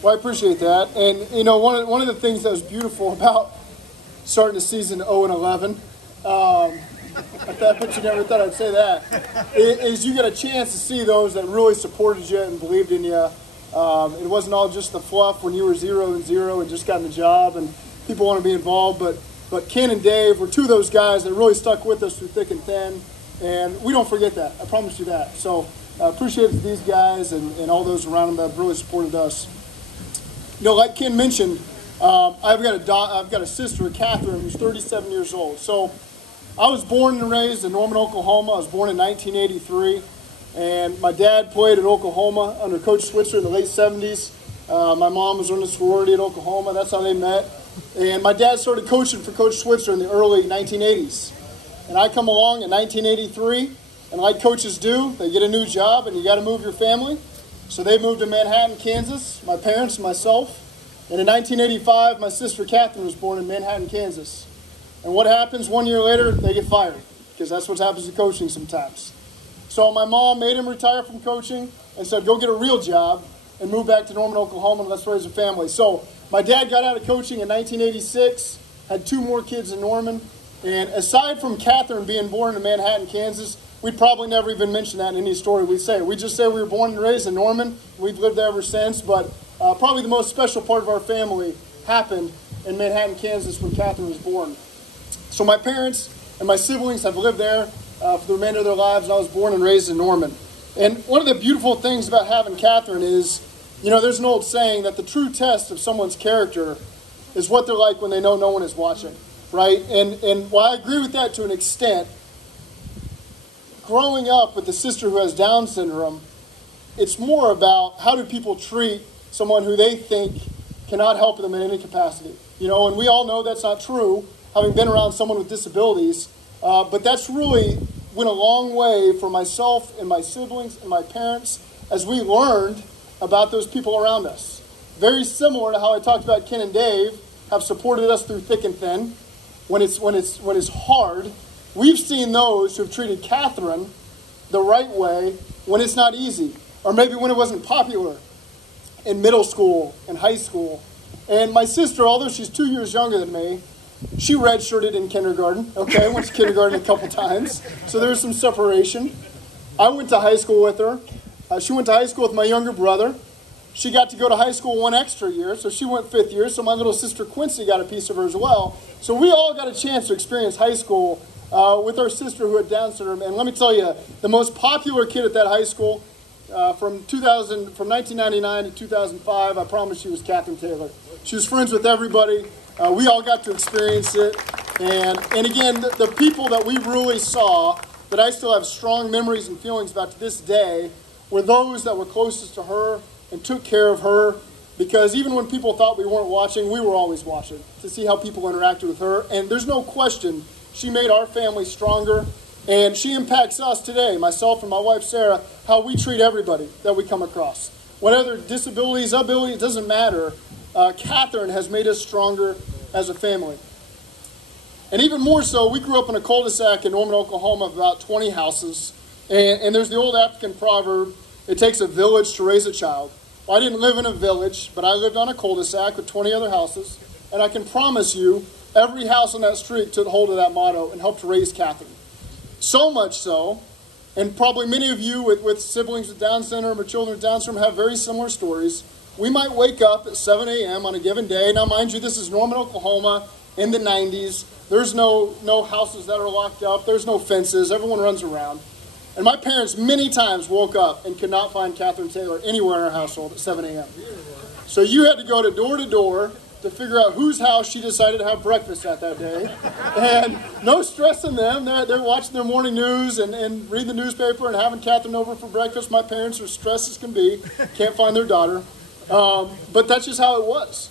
Well, I appreciate that. And, you know, one of the things that was beautiful about starting the season 0-11, I bet you never thought I'd say that, is you get a chance to see those that really supported you and believed in you. It wasn't all just the fluff when you were 0-0 and just got in the job and people want to be involved, but Ken and Dave were two of those guys that really stuck with us through thick and thin, and we don't forget that. I promise you that. So I appreciate these guys and all those around them that have really supported us. You know, like Ken mentioned, I've got a sister, Catherine, who's 37 years old. So I was born and raised in Norman, Oklahoma. I was born in 1983, and my dad played at Oklahoma under Coach Switzer in the late 70s. My mom was on the sorority at Oklahoma. That's how they met. And my dad started coaching for Coach Switzer in the early 1980s. And I come along in 1983, and like coaches do, they get a new job, and you got to move your family. So they moved to Manhattan, Kansas, my parents and myself. And in 1985, my sister Catherine was born in Manhattan, Kansas. And what happens 1 year later? They get fired, because that's what happens to coaching sometimes. So my mom made him retire from coaching and said, go get a real job and move back to Norman, Oklahoma, and let's raise a family. So my dad got out of coaching in 1986, had 2 more kids in Norman. And aside from Catherine being born in Manhattan, Kansas, we'd probably never even mention that in any story we'd say. We'd just say we were born and raised in Norman. We've lived there ever since. But probably the most special part of our family happened in Manhattan, Kansas when Catherine was born. So my parents and my siblings have lived there for the remainder of their lives, and I was born and raised in Norman. And one of the beautiful things about having Catherine is, you know, there's an old saying that the true test of someone's character is what they're like when they know no one is watching, right? And while I agree with that to an extent, growing up with a sister who has Down syndrome, it's more about how do people treat someone who they think cannot help them in any capacity. You know, and we all know that's not true, having been around someone with disabilities, but that's really went a long way for myself and my siblings and my parents as we learned about those people around us. Very similar to how I talked about Ken and Dave have supported us through thick and thin. When it's hard, we've seen those who have treated Catherine the right way when it's not easy, or maybe when it wasn't popular in middle school and high school. And my sister, although she's 2 years younger than me, she redshirted in kindergarten. Okay, I went to kindergarten a couple times, so there was some separation. I went to high school with her. She went to high school with my younger brother. She got to go to high school 1 extra year, so she went 5th year, so my little sister Quincy got a piece of her as well. So we all got a chance to experience high school with our sister who had Down syndrome. And let me tell you, the most popular kid at that high school from 1999 to 2005, I promise you, was Catherine Taylor. She was friends with everybody. We all got to experience it. And again, the people that we really saw that I still have strong memories and feelings about to this day were those that were closest to her and took care of her, because even when people thought we weren't watching, we were always watching to see how people interacted with her. And there's no question she made our family stronger, and she impacts us today, myself and my wife Sarah, how we treat everybody that we come across. Whatever disabilities, abilities, it doesn't matter. Catherine has made us stronger as a family. And even more so, we grew up in a cul-de-sac in Norman, Oklahoma of about 20 houses. And there's the old African proverb, it takes a village to raise a child. Well, I didn't live in a village, but I lived on a cul-de-sac with 20 other houses. And I can promise you, every house on that street took hold of that motto and helped raise Catherine. So much so, and probably many of you with siblings with Down syndrome or children with Down syndrome have very similar stories. We might wake up at 7 a.m. on a given day. Now, mind you, this is Norman, Oklahoma in the 90s. There's no houses that are locked up. There's no fences. Everyone runs around. And my parents many times woke up and could not find Catherine Taylor anywhere in our household at 7 a.m. So you had to go to door to figure out whose house she decided to have breakfast at that day. And no stress in them. They're watching their morning news and reading the newspaper and having Catherine over for breakfast. My parents are stressed as can be. Can't find their daughter. But that's just how it was.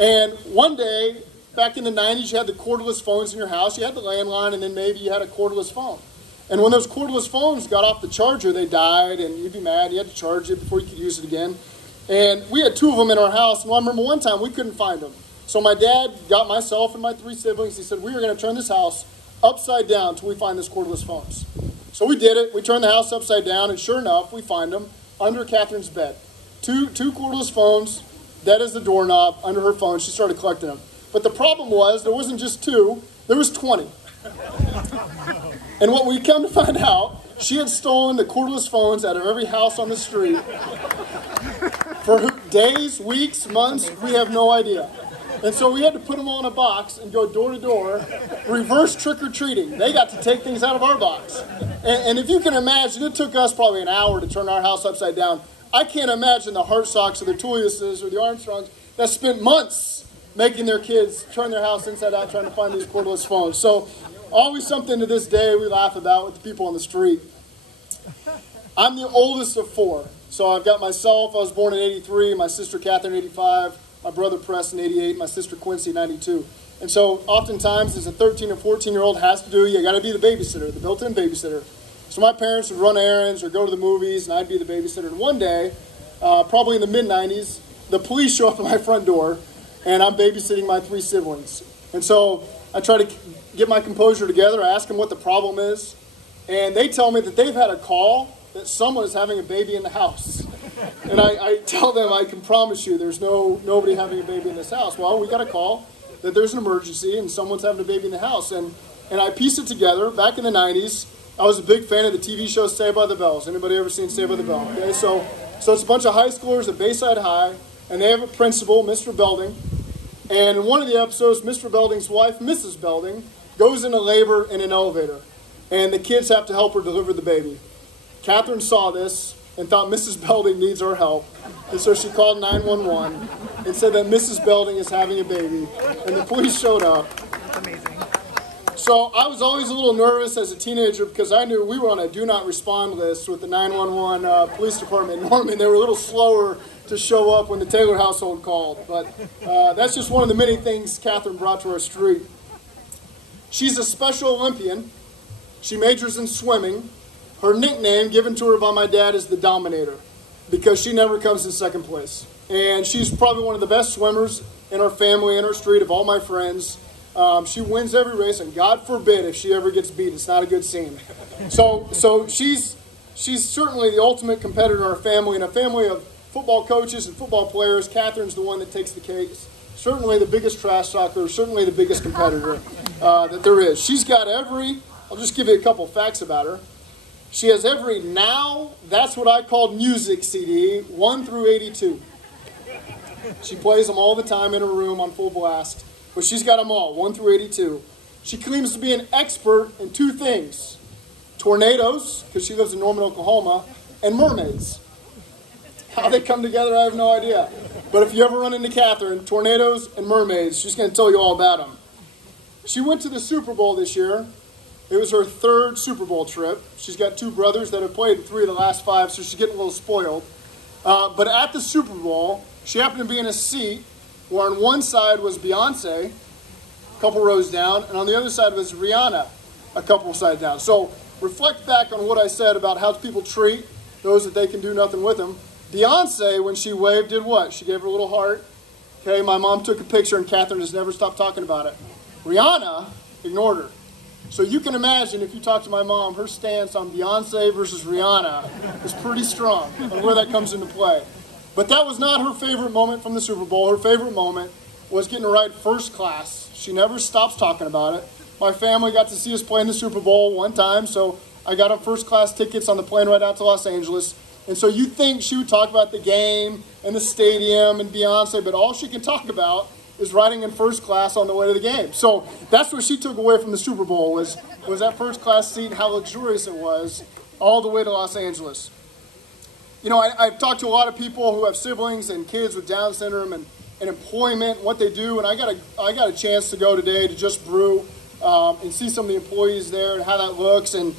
And one day, back in the 90s, you had the cordless phones in your house. You had the landline, and then maybe you had a cordless phone. And when those cordless phones got off the charger, they died, and you'd be mad. You had to charge it before you could use it again. And we had 2 of them in our house. And I remember one time we couldn't find them. So my dad got myself and my 3 siblings. He said, we are going to turn this house upside down until we find these cordless phones. So we did it. We turned the house upside down, and sure enough, we find them under Catherine's bed. Two cordless phones dead as a doorknob, under her phone. She started collecting them. But the problem was, there wasn't just 2, there was 20. And what we come to find out, she had stolen the cordless phones out of every house on the street for days, weeks, months, we have no idea. And so we had to put them all in a box and go door to door, reverse trick-or-treating. They got to take things out of our box. And if you can imagine, it took us probably an hour to turn our house upside down. I can't imagine the Hartsocks or the Tulliuses or the Armstrongs that spent months making their kids turn their house inside out trying to find these cordless phones. So always something to this day we laugh about with the people on the street. I'm the oldest of 4. So I've got myself, I was born in 83, my sister Catherine 85, my brother Preston 88, my sister Quincy 92. And so oftentimes as a 13 or 14-year-old has to do, you got to be the babysitter, the built-in babysitter. So my parents would run errands or go to the movies and I'd be the babysitter. And one day, probably in the mid-90s, the police show up at my front door and I'm babysitting my 3 siblings. And so I try to get my composure together, I ask them what the problem is, and they tell me that they've had a call that someone is having a baby in the house. And I tell them, I can promise you there's nobody having a baby in this house. Well, we got a call that there's an emergency and someone's having a baby in the house. And I pieced it together. Back in the 90s, I was a big fan of the TV show Saved by the Bells. Anybody ever seen Saved by the Bell? Okay, so it's a bunch of high schoolers at Bayside High, and they have a principal, Mr. Belding. And in one of the episodes, Mr. Belding's wife, Mrs. Belding, goes into labor in an elevator. And the kids have to help her deliver the baby. Catherine saw this and thought Mrs. Belding needs our help. And so she called 911 and said that Mrs. Belding is having a baby. And the police showed up. That's amazing. So I was always a little nervous as a teenager because I knew we were on a do not respond list with the 911 police department in Norman. They were a little slower to show up when the Taylor household called. But that's just one of the many things Catherine brought to our street. She's a Special Olympian. She majors in swimming. Her nickname given to her by my dad is the Dominator because she never comes in second place. And she's probably one of the best swimmers in our family, in our street, of all my friends. She wins every race, and God forbid if she ever gets beat. It's not a good scene. So she's certainly the ultimate competitor in our family. In a family of football coaches and football players, Catherine's the one that takes the cakes. Certainly the biggest trash talker, certainly the biggest competitor that there is. She's got I'll just give you a couple facts about her. She has every Now That's What I Called Music CD, 1 through 82. She plays them all the time in her room on full blast. But she's got them all, 1 through 82. She claims to be an expert in 2 things. Tornadoes, because she lives in Norman, Oklahoma, and mermaids. How they come together, I have no idea. But if you ever run into Catherine, tornadoes and mermaids, she's going to tell you all about them. She went to the Super Bowl this year. It was her 3rd Super Bowl trip. She's got 2 brothers that have played 3 of the last 5, so she's getting a little spoiled. But at the Super Bowl, she happened to be in a seat where on one side was Beyonce, a couple rows down, and on the other side was Rihanna, a couple sides down. So reflect back on what I said about how people treat those that they can do nothing with them. Beyonce, when she waved, did what? She gave her a little heart. Okay, my mom took a picture, and Catherine has never stopped talking about it. Rihanna ignored her. So you can imagine, if you talk to my mom, her stance on Beyonce versus Rihanna is pretty strong and where that comes into play. But that was not her favorite moment from the Super Bowl. Her favorite moment was getting to ride first class. She never stops talking about it. My family got to see us play in the Super Bowl one time, so I got her first class tickets on the plane right out to Los Angeles. And so you think she would talk about the game and the stadium and Beyonce, but all she can talk about is riding in first class on the way to the game. So that's what she took away from the Super Bowl was that first class seat and how luxurious it was all the way to Los Angeles. You know, I've talked to a lot of people who have siblings and kids with Down syndrome and employment, what they do, and I got a chance to go today to Just Brew and see some of the employees there and how that looks. And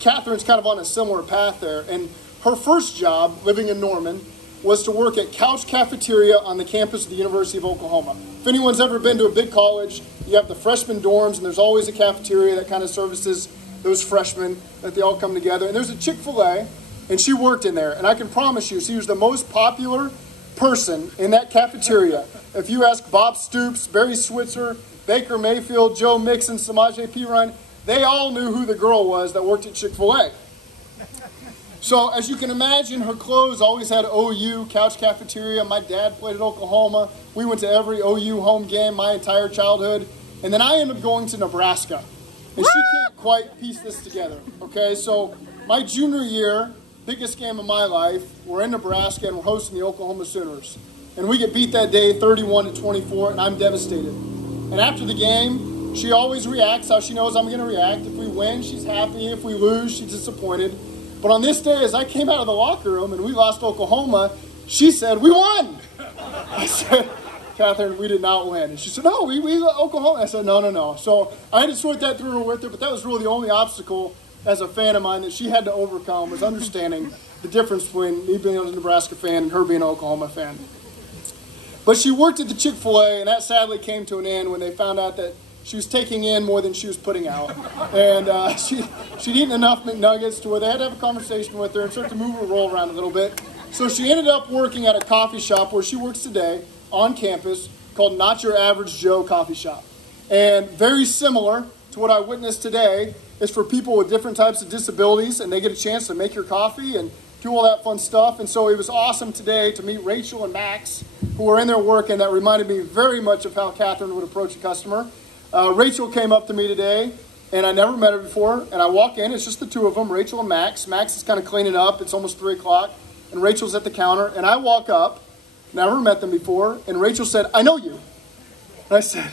Catherine's kind of on a similar path there. And her first job, living in Norman, was to work at Couch Cafeteria on the campus of the University of Oklahoma. If anyone's ever been to a big college, you have the freshman dorms, and there's always a cafeteria that kind of services those freshmen that they all come together. And there's a Chick-fil-A, and she worked in there. And I can promise you, she was the most popular person in that cafeteria. If you ask Bob Stoops, Barry Switzer, Baker Mayfield, Joe Mixon, Samaje Perine, they all knew who the girl was that worked at Chick-fil-A. So as you can imagine, her clothes always had OU, couch cafeteria. My dad played at Oklahoma. We went to every OU home game my entire childhood. And then I ended up going to Nebraska. And she can't quite piece this together, okay? So my junior year, biggest game of my life, we're in Nebraska and we're hosting the Oklahoma Sooners. And we get beat that day 31-24, and I'm devastated. And after the game, she always reacts how she knows I'm going to react. If we win, she's happy. If we lose, she's disappointed. But on this day, as I came out of the locker room and we lost Oklahoma, she said, "We won!" I said, "Catherine, we did not win." And she said, "No, we Oklahoma." I said, No. So I had to sort that through with her, but that was really the only obstacle as a fan of mine that she had to overcome, was understanding the difference between me being a Nebraska fan and her being an Oklahoma fan. But she worked at the Chick-fil-A, and that sadly came to an end when they found out that she was taking in more than she was putting out. And she'd eaten enough McNuggets to where they had to have a conversation with her and start to move her role around a little bit. So she ended up working at a coffee shop where she works today on campus called Not Your Average Joe Coffee Shop. And very similar to what I witnessed today is for people with different types of disabilities, and they get a chance to make your coffee and do all that fun stuff. And so it was awesome today to meet Rachel and Max, who were in there working. That reminded me very much of how Catherine would approach a customer. Rachel came up to me today, and I never met her before, and I walk in, it's just the two of them, Rachel and Max. Max is kind of cleaning up, it's almost 3 o'clock, and Rachel's at the counter, and I walk up, never met them before, and Rachel said, "I know you." And I said,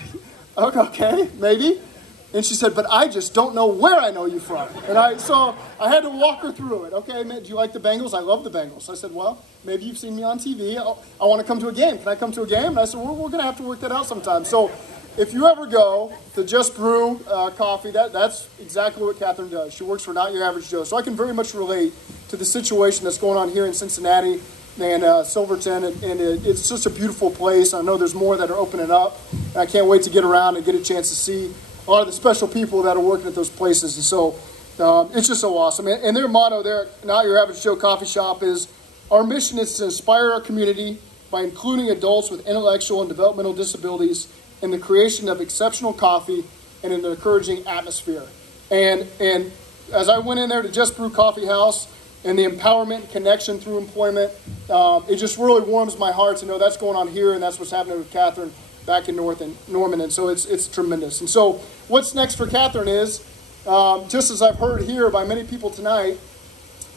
"Okay, maybe." And she said, "But I just don't know where I know you from." And so I had to walk her through it. "Okay, man, do you like the Bengals?" "I love the Bengals." I said, "Well, maybe you've seen me on TV. I want to come to a game. Can I come to a game?" And I said, we're going to have to work that out sometime. So if you ever go to Just Brew Coffee, that's exactly what Catherine does. She works for Not Your Average Joe. So I can very much relate to the situation that's going on here in Cincinnati and Silverton. And it's just a beautiful place. I know there's more that are opening up. And I can't wait to get around and get a chance to see a lot of the special people that are working at those places. And so it's just so awesome. And their motto there at Not Your Average Joe Coffee Shop is, "Our mission is to inspire our community by including adults with intellectual and developmental disabilities in the creation of exceptional coffee and an encouraging atmosphere." And as I went in there to Just Brew Coffee House and the empowerment connection through employment, it just really warms my heart to know that's going on here, and that's what's happening with Catherine back in Norman. And so it's tremendous. And so what's next for Catherine is, just as I've heard here by many people tonight,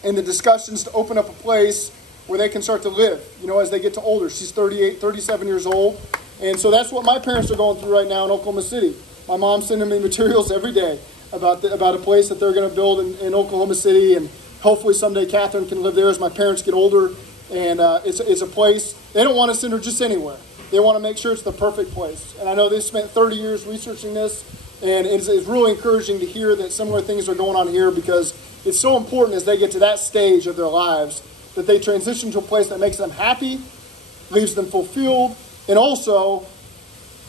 in the discussions to open up a place where they can start to live, as they get to older. She's 38, 37 years old. And so that's what my parents are going through right now in Oklahoma City. My mom's sending me materials every day about a place that they're going to build in Oklahoma City. And hopefully someday Catherine can live there as my parents get older. And it's a place, they don't want to send her just anywhere. They want to make sure it's the perfect place. And I know they spent 30 years researching this. And it's really encouraging to hear that similar things are going on here, because it's so important as they get to that stage of their lives that they transition to a place that makes them happy, leaves them fulfilled, and also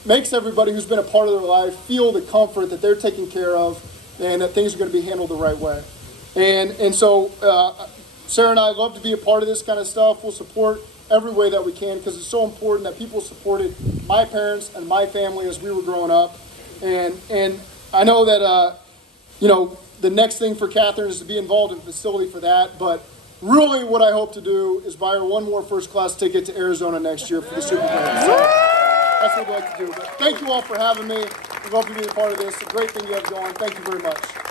makes everybody who's been a part of their life feel the comfort that they're taken care of and that things are going to be handled the right way. And so Sarah and I love to be a part of this kind of stuff. We'll support every way that we can, because it's so important that people supported my parents and my family as we were growing up. And I know that, the next thing for Catherine is to be involved in a facility for that, but really what I hope to do is buy her one more first-class ticket to Arizona next year for the Super Bowl. So that's what I'd like to do. But thank you all for having me. I'd love to be a part of this. It's a great thing you have going. Thank you very much.